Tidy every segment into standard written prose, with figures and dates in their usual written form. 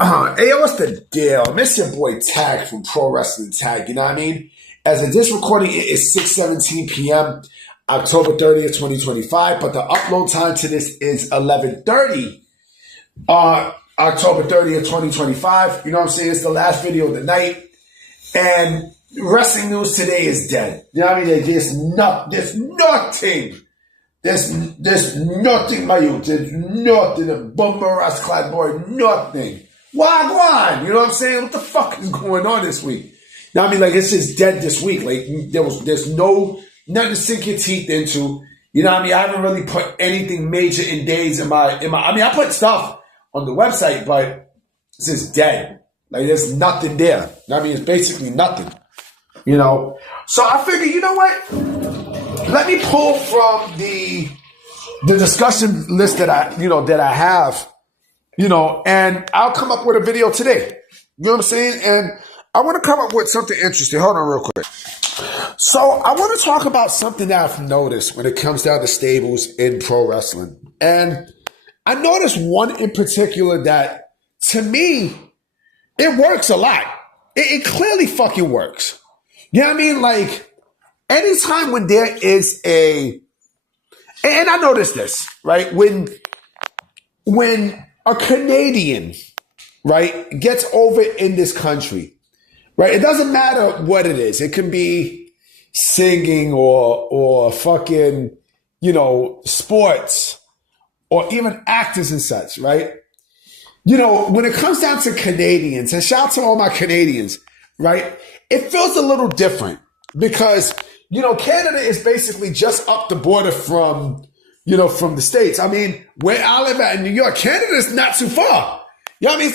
Hey, yo, what's the deal? Miss your boy Tag from Pro Wrestling Tag, you know what I mean? As of this recording, it is 6:17 p.m., October 30th, 2025, but the upload time to this is 11:30, October 30th, 2025. You know what I'm saying? It's the last video of the night, and wrestling news today is dead. You know what I mean? There's nothing. There's nothing, my youth. There's nothing. A bummer ass clad boy, nothing. Wagwan, you know what I'm saying? What the fuck is going on this week? Now, I mean, like, it's just dead this week. Like, there's nothing to sink your teeth into. You know what I mean? I haven't really put anything major in days in my. I mean, I put stuff on the website, but it's just dead. Like, there's nothing there. You know what I mean? It's basically nothing. You know? So I figured, you know what? Let me pull from the discussion list that I have. And I'll come up with a video today. You know what I'm saying? And I want to come up with something interesting. Hold on real quick. So I want to talk about something that I've noticed when it comes down to stables in pro wrestling. And I noticed one in particular that, to me, it works a lot. It clearly fucking works. You know what I mean? Like, anytime when there is and I noticed this, right? When a Canadian, right, gets over in this country, right? It doesn't matter what it is. It can be singing or fucking, sports or even actors and such, right? When it comes down to Canadians, and shout out to all my Canadians, right? It feels a little different because, Canada is basically just up the border from the States. I mean, where I live at in New York, Canada is not too far. You know what I mean?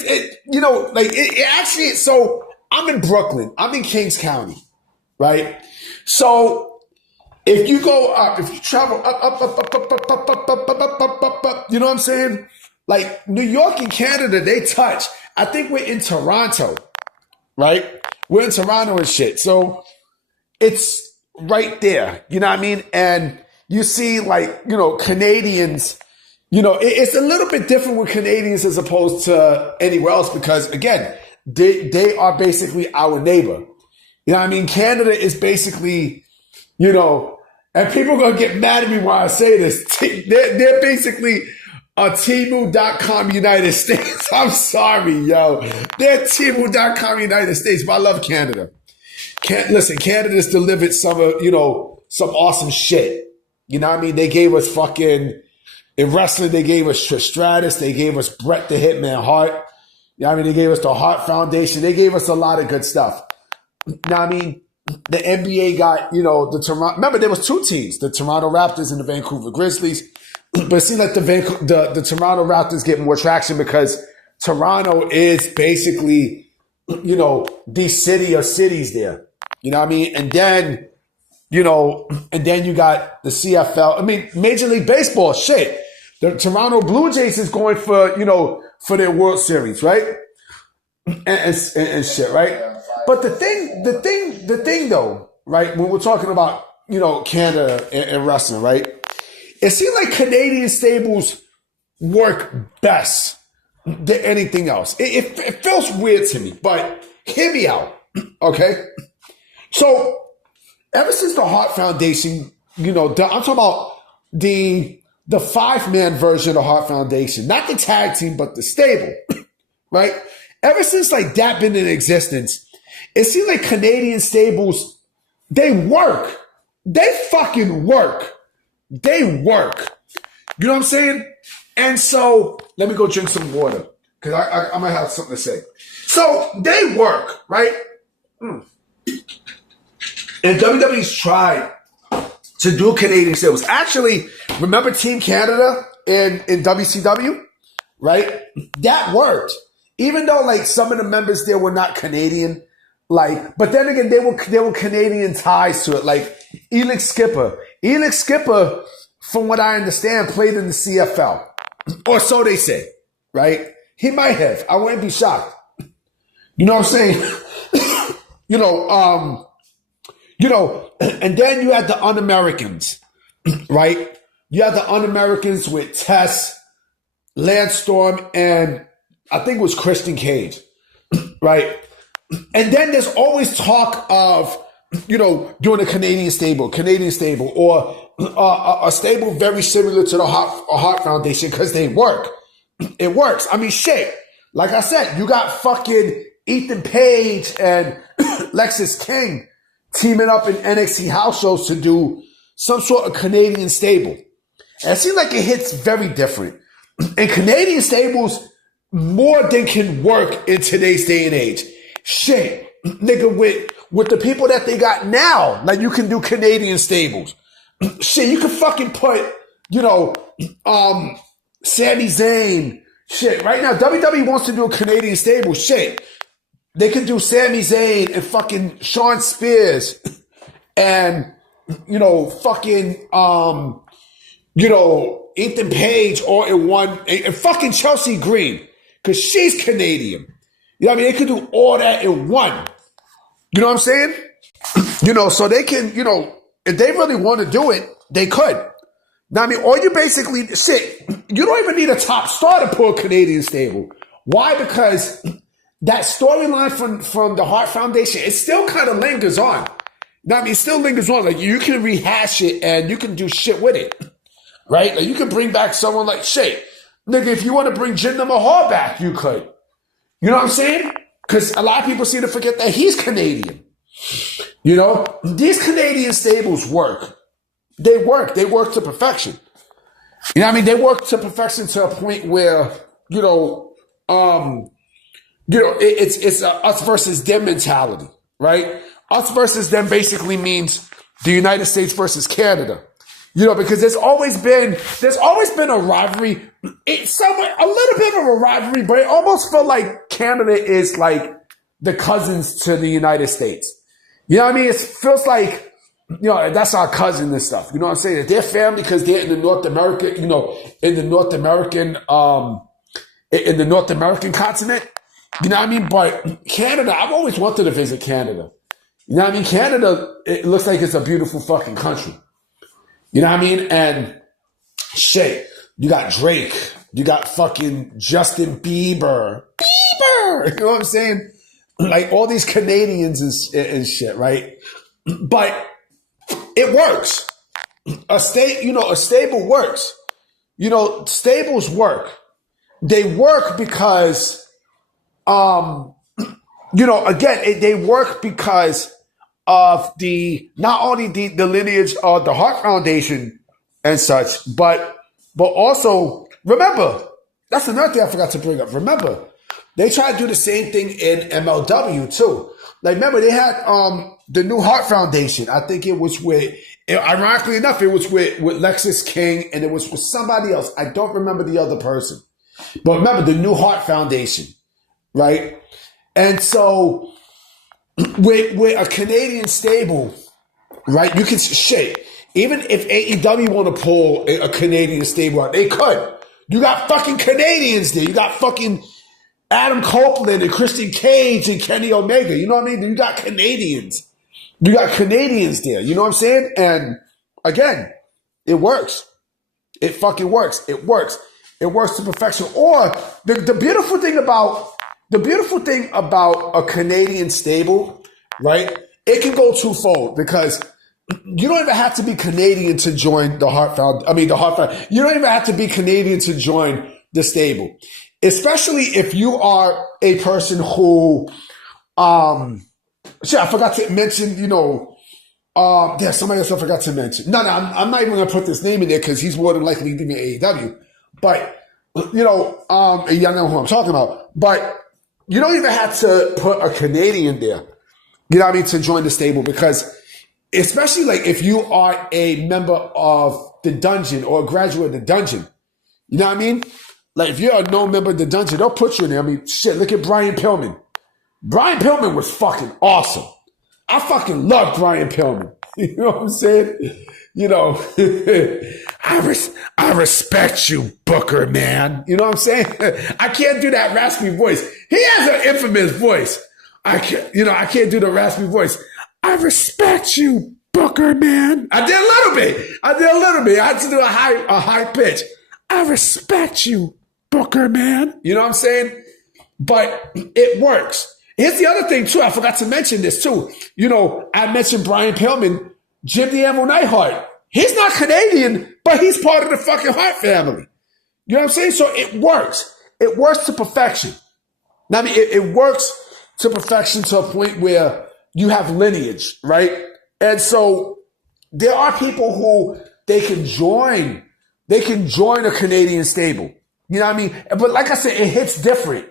It actually, so I'm in Brooklyn. I'm in Kings County, right? So if you go up, if you travel up, you know what I'm saying? Like New York and Canada, they touch. I think we're in Toronto, right? We're in Toronto and shit. So it's right there, you know what I mean? And you see, Canadians, it's a little bit different with Canadians as opposed to anywhere else because, again, they are basically our neighbor. You know what I mean? Canada is basically, and people are going to get mad at me when I say this. They're basically a Temu.com United States. I'm sorry, yo. They're Temu.com United States, but I love Canada. Listen, Canada's delivered some awesome shit. You know what I mean? They gave us in wrestling, they gave us Trish Stratus. They gave us Bret the Hitman Hart. You know what I mean? They gave us the Hart Foundation. They gave us a lot of good stuff. You know what I mean? The NBA got, the Toronto. Remember, there was two teams, the Toronto Raptors and the Vancouver Grizzlies. But it seems like the Toronto Raptors get more traction because Toronto is basically, the city of cities there. You know what I mean? And then, you got the CFL. I mean, Major League Baseball, shit. The Toronto Blue Jays is going for their World Series, right? And shit, right? But the thing though, right? When we're talking about, Canada and wrestling, right? It seems like Canadian stables work best than anything else. It feels weird to me, but hear me out, okay? So, ever since the Hart Foundation, I'm talking about the 5-man version of the Hart Foundation, not the tag team, but the stable, right? Ever since that been in existence, it seems like Canadian stables, they work. They fucking work. They work. You know what I'm saying? And so, let me go drink some water because I might have something to say. So, they work, right? And WWE's tried to do Canadian stables. Actually, remember Team Canada in WCW? Right? That worked. Even though some of the members there were not Canadian, but then again, they were Canadian ties to it. Like Elix Skipper. Elix Skipper, from what I understand, played in the CFL. Or so they say. Right? He might have. I wouldn't be shocked. You know what I'm saying? And then you had the Un-Americans, right? You had the Un-Americans with Tess, Lance Storm, and I think it was Christian Cage, right? And then there's always talk of, doing a Canadian stable, or a stable very similar to the Hart Foundation because they work. It works. I mean, shit. Like I said, you got fucking Ethan Page and Lexis King teaming up in NXT house shows to do some sort of Canadian stable. And it seems like it hits very different. And Canadian stables more than can work in today's day and age. Shit, nigga, with the people that they got now, like you can do Canadian stables. Shit, you can fucking put, Sami Zayn. Shit, right now WWE wants to do a Canadian stable. Shit, they can do Sami Zayn and fucking Shawn Spears and fucking Ethan Page all in one, and fucking Chelsea Green because she's Canadian. You know what I mean? They could do all that in one. You know what I'm saying? So they can, if they really want to do it, they could. Now, I mean, all you basically, shit, you don't even need a top star to pull a Canadian stable. Why? Because that storyline from the Hart Foundation, it still kind of lingers on. Now, I mean, it still lingers on. Like, you can rehash it and you can do shit with it. Right? Like, you can bring back someone like, shit, nigga, if you want to bring Jinder Mahal back, you could. You know what I'm saying? Because a lot of people seem to forget that he's Canadian. These Canadian stables work. They work to perfection. You know what I mean? They work to perfection to a point where, it's a us versus them mentality, right? Us versus them basically means the United States versus Canada. Because there's always been a rivalry. It's somewhat a little bit of a rivalry, but it almost felt like Canada is like the cousins to the United States. You know what I mean? It feels like, that's our cousin and stuff. You know what I'm saying? They're family because they're in the North American, in the North American continent. You know what I mean? But Canada, I've always wanted to visit Canada. You know what I mean? Canada, it looks like it's a beautiful fucking country. You know what I mean? And shit, you got Drake, you got fucking Justin Bieber. You know what I'm saying? Like all these Canadians and shit, right? But it works. A stable works. Stables work. They work because, they work because of not only the lineage of the Hart Foundation and such, but also, remember, that's another thing I forgot to bring up. Remember, they tried to do the same thing in MLW too. Like, remember, they had the new Hart Foundation. I think it was ironically enough, it was with Lexis King, and it was with somebody else. I don't remember the other person. But remember, the new Hart Foundation, right? And so, with a Canadian stable, right, you can, shit, even if AEW want to pull a Canadian stable out, they could. You got fucking Canadians there. You got fucking Adam Copeland and Christian Cage and Kenny Omega. You know what I mean? You got Canadians. You got Canadians there. You know what I'm saying? And again, it works. It fucking works. It works. It works to perfection. Or the beautiful thing about a Canadian stable, right? It can go twofold because you don't even have to be Canadian to join the Hart Foundation. You don't even have to be Canadian to join the stable. Especially if you are a person who, I forgot to mention, there's somebody else I forgot to mention. No, I'm not even going to put this name in there because he's more than likely leaving AEW. But, y'all know who I'm talking about. But you don't even have to put a Canadian there, you know what I mean, to join the stable because especially like if you are a member of the dungeon or a graduate of the dungeon, you know what I mean? Like, if you're a known member of the dungeon, they'll put you in there. I mean, shit, look at Brian Pillman. Brian Pillman was fucking awesome. I fucking love Brian Pillman. You know what I'm saying? I respect you, Booker, man. You know what I'm saying? I can't do that raspy voice. He has an infamous voice. I can't do the raspy voice. I respect you, Booker, man. I did a little bit. I had to do a high pitch. I respect you, Booker, man. You know what I'm saying? but it works. Here's the other thing too. I forgot to mention this too. I mentioned Brian Pillman, Jim the Animal Neidhart. He's not Canadian, but he's part of the fucking Hart family. You know what I'm saying? So it works. It works to perfection. Now, I mean, it works to perfection to a point where you have lineage, right? And so there are people who they can join a Canadian stable. You know what I mean? But like I said, it hits different.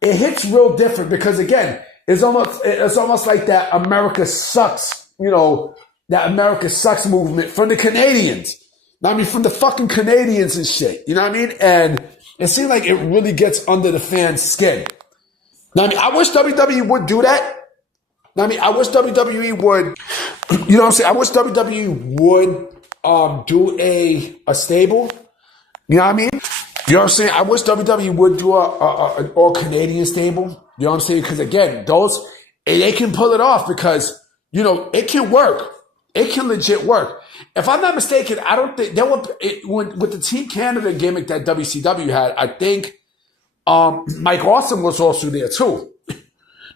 It hits real different because again, it's almost like that America sucks, that America sucks movement from the Canadians. I mean, from the fucking Canadians and shit. You know what I mean? And it seems like it really gets under the fans' skin. Now, I mean, I wish WWE would do that. Now, I mean, I wish WWE would, you know what I'm saying? I wish WWE would do a stable. You know what I mean? You know what I'm saying? I wish WWE would do an all Canadian stable. You know what I'm saying? Because again, they can pull it off because, it can work. It can legit work. If I'm not mistaken, I don't think with the Team Canada gimmick that WCW had, I think Mike Awesome was also there too.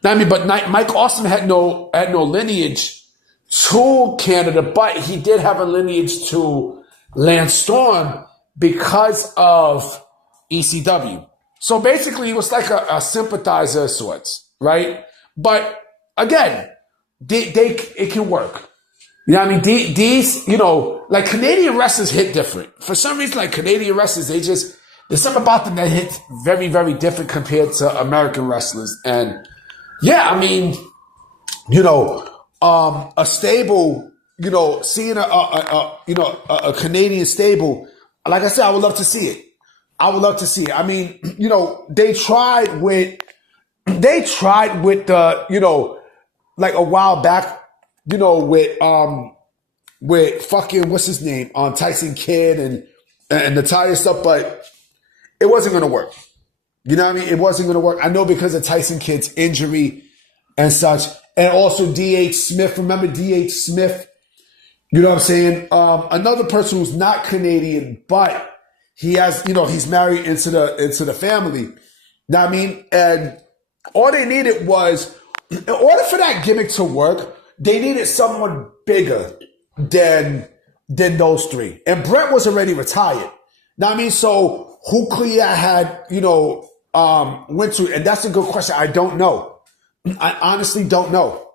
I mean, but Mike Awesome had no lineage to Canada, but he did have a lineage to Lance Storm because of ECW. So basically, he was like a sympathizer of sorts, right? But again, it can work. You know what I mean? These, like Canadian wrestlers hit different. For some reason, like Canadian wrestlers, there's something about them that hits very, very different compared to American wrestlers. And yeah, I mean, a stable, seeing a Canadian stable, like I said, I would love to see it. I mean, they tried with the, like a while back, with fucking, what's his name? Tyson Kidd and Natalia stuff, but it wasn't going to work. You know what I mean? It wasn't going to work. I know because of Tyson Kidd's injury and such. And also D.H. Smith. Remember D.H. Smith? You know what I'm saying? Another person who's not Canadian, but he has, he's married into the family. You know what I mean? And all they needed was, in order for that gimmick to work, they needed someone bigger than those three. And Brett was already retired. Now, I mean, so who could he have had, went to? And that's a good question. I don't know. I honestly don't know.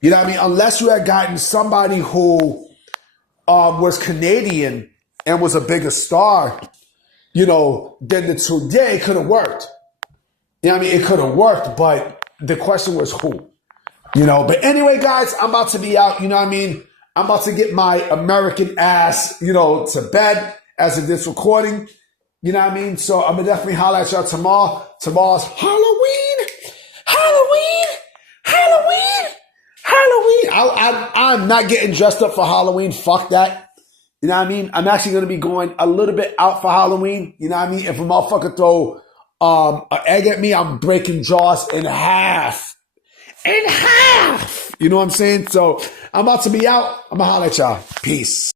You know what I mean? Unless you had gotten somebody who was Canadian and was a bigger star, than the two. Yeah, it could have worked. You know what I mean? It could have worked, but the question was who? But anyway, guys, I'm about to be out. You know what I mean? I'm about to get my American ass, to bed as of this recording. You know what I mean? So I'm going to definitely holler at y'all tomorrow. Tomorrow's Halloween. I'm not getting dressed up for Halloween. Fuck that. You know what I mean? I'm actually going to be going a little bit out for Halloween. You know what I mean? If a motherfucker throw an egg at me, I'm breaking jaws in half. You know what I'm saying? So I'm about to be out. I'm going to holler at y'all. Peace.